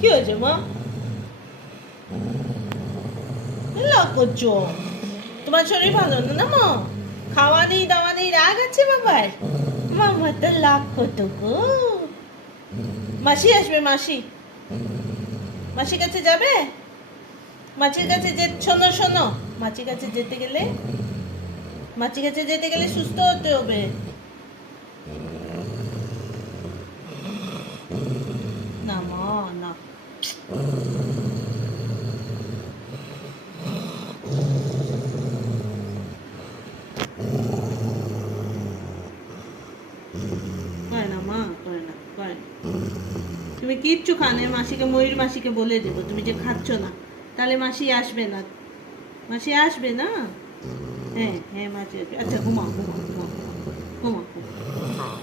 কি হয়েছে মা? রাগ করছো? তোমার শরীর ভালো না না মা? খাওয়া নেই দাওয়া নেই, রাগ আছে বাবার? মামা তো রাগ করতো গো। মাসি আসবে, মাসি। মাসির কাছে যাবে? মাছির কাছে শোনো শোনো, মাছির কাছে যেতে গেলে, মাছির কাছে যেতে গেলে সুস্থ হতে হবে। না মা, না। করে না মা, করে না, করে না। তুমি কিচ্ছু খানে, মাসিকে, ময়ূর মাসিকে বলে দেবো তুমি যে খাচ্ছ না, তাহলে মাসি আসবে না। মাসি আসবে না। হ্যাঁ হ্যাঁ, মাসি আসবে। আচ্ছা, ঘুমাও ঘুমাও ঘুমাও ঘুমাও ঘুমাও।